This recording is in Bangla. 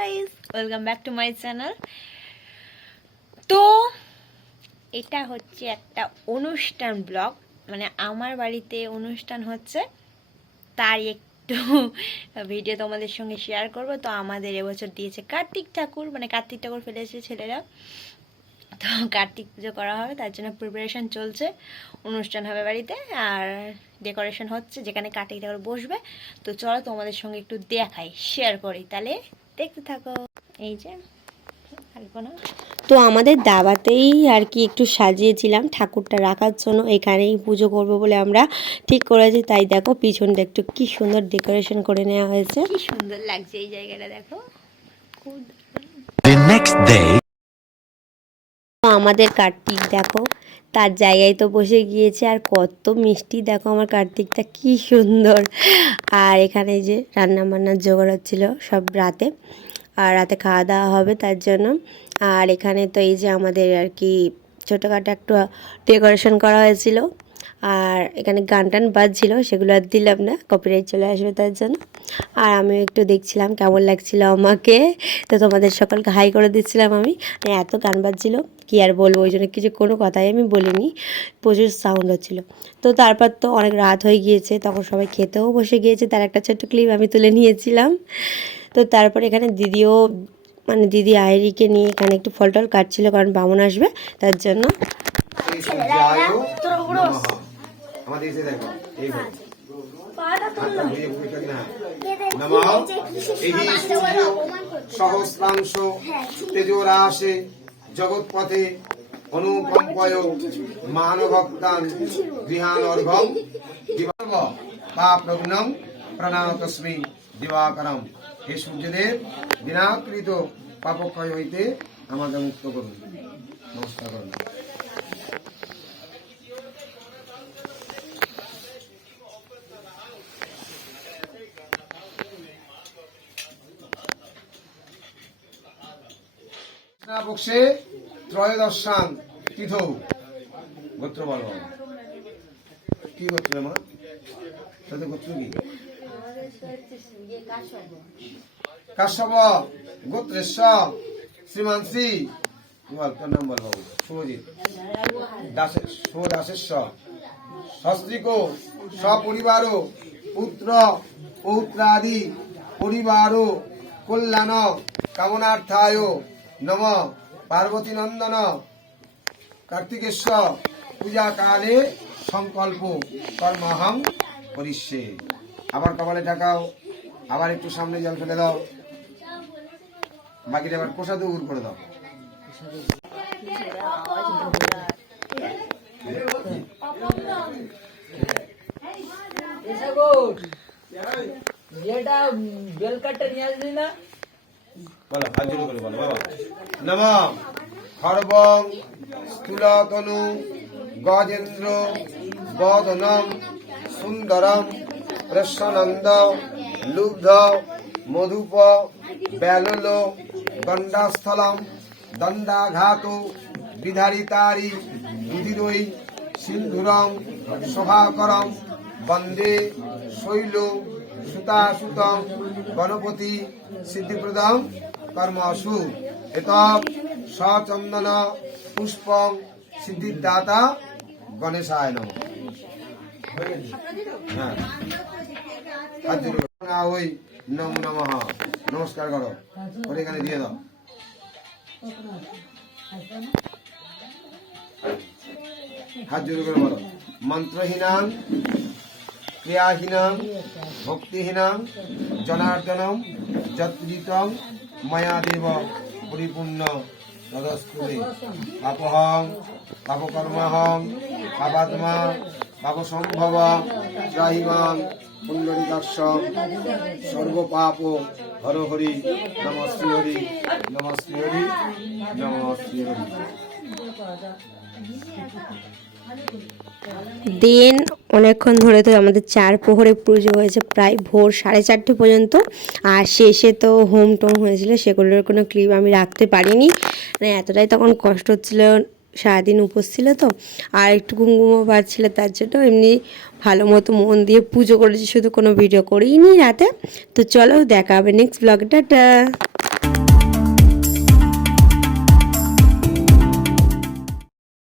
Guys, welcome back to my channel. তো এটা হচ্ছে একটা অনুষ্ঠান ব্লগ, মানে আমার বাড়িতে অনুষ্ঠান হচ্ছে, তার একটু ভিডিও তোমাদের সঙ্গে শেয়ার করব। তো আমাদের এবছর দিয়েছে কার্তিক ঠাকুর, মানে কার্তিক ঠাকুর ফেলেছে ছেলেরা, তো কার্তিক পুজো করা হবে, তার জন্য প্রিপারেশন চলছে। অনুষ্ঠান হবে বাড়িতে আর ডেকোরেশন হচ্ছে, যেখানে কার্তিক ঠাকুর বসবে। তো চলো তোমাদের সঙ্গে একটু দেখাই, শেয়ার করি, তাহলে দেখতে থাকো। এই যে তো আমাদের দাওয়াতেই আর কি একটু সাজিয়েছিলাম ঠাকুরটা রাখার জন্য, এখানেই পুজো করব বলে আমরা ঠিক করেছি। তাই দেখো পিছনটা একটু কি সুন্দর ডেকোরেশন করে নেওয়া হয়েছে, কি সুন্দর লাগছে এই জায়গাটা, দেখো খুব। আমাদের কার্তিক দেখো তার জায়গায় তো বসে গিয়েছে, আর কত মিষ্টি দেখো আমার কার্তিকটা, কি সুন্দর। আর এখানে যে রান্না বান্নার জোগাড় হচ্ছিল সব রাতে, আর রাতে খাওয়া দাওয়া হবে তার জন্য। আর এখানে তো এই যে আমাদের আর কি ছোটোখাটো একটু ডেকোরেশন করা হয়েছিল, আর এখানে গান টান বাজছিল, সেগুলো আর দিলাম না, কপিরাইট চলে আসবে তার জন্য। আর আমি একটু দেখছিলাম কেমন লাগছিল আমাকে, তো তোমাদের সকলকে হাই করে দিচ্ছিলাম আমি। এত গান বাজছিল কি আর বলবো, ওই জন্য কিছু কোনো কথাই আমি বলিনি, প্রচুর সাউন্ড হচ্ছিল। তো তারপর তো অনেক রাত হয়ে গিয়েছে, তখন সবাই খেতেও বসে গিয়েছে, তার একটা ছোট্ট ক্লিপ আমি তুলে নিয়েছিলাম। তো তারপর এখানে দিদিও, মানে দিদি আয়েরিকে নিয়ে এখানে একটু ফল টল কাটছিল, কারণ বামুন আসবে তার জন্য। সহস্রাংশ তেজোরাশে জগৎপথে অনুকম্পয় মানভক্তান গৃহানর্ঘম দিবাব পাপ্রগ্নম প্রণাতস্মি দিবাকরম। হে সূর্যদেব, বিনাকৃত পাপক্ষয় হইতে আমাকে মুক্ত করুন। নমস্কার করুন। কৃষ্ণাপক্ষে ত্রয়োদশাং তিথৌ। গোত্র বল কি গোত্র মা? তাদের গোত্র কি? কাশ্যপ গোত্রেশ শ্রীমান শ্রী বল, তোর নাম বল বাবু। শুভজিৎ দাসেশ্বর সস্ত্রীক সপরিবার পুত্র পৌত্রাদি পরিবার কল্যাণ কামনার্থায় নম। পার্বতী নন্দন কার্তিকেশ্বর পূজা কালে সংকল্প কর্মহং করিষ্যে। আবার কপালে ঢাকাও, আবার একটু সামনে জল ফেলে দাও, বাকিটা আবার কোষাতে উর করে দাও। বলো হাত জোড় করে বলো বাবা। নম খর্বং স্থূলতনু গজেন্দ্র বদনম সুন্দরম প্রসনন্দ লুব্ধ মধুপ ব্যালল গণ্ডাস্থলম দণ্ডাঘাত বিধারিতারি দুধিরৈ সিন্ধুরং শোভাকরম বন্দে শৈল সুতাসুতং গণপতি সিদ্ধিপ্রদং কর্মসু। এতৎ সচন্দন পুষ্পং সিদ্ধিদাতা গণেশায় নমঃ। হ্যাঁ, ওই নমো নমঃ নমস্কার করো, ওর এখানে দিয়ে দাও। হাত জোড় করে বলো। মন্ত্রহীনাং ক্রিয়াহীনাং ভক্তিহীনাং জনার্দনম যৎপূজিতং ময়া দেব পরিপূর্ণ তদস্তুতে। পাপহং পাপকর্মহং পাপাত্মা পাপসম্ভব ত্রাহিমাং পুণ্ডরীকাক্ষং সর্বপাপ হর হরি নম শ্রী হরি নম শ্রী হরি নম শ্রী হরি। দিন অনেকক্ষণ ধরে তো আমাদের 4 প্রহরে পুজো হয়েছে, প্রায় ভোর 4:30 পর্যন্ত। আর শেষে তো হোম টোম হয়েছিল, সেগুলোর কোনো ক্লিপ আমি রাখতে পারিনি, মানে এতটাই তখন কষ্ট হচ্ছিল, সারাদিন উপোস ছিল তো, আর একটু ঘুমঘুমও পাচ্ছিল, তার জন্য এমনি ভালো মতো মন দিয়ে পুজো করেছি, শুধু কোনো ভিডিও করিনি রাতে। তো চলো দেখা হবে নেক্সট ব্লগে, টাটা।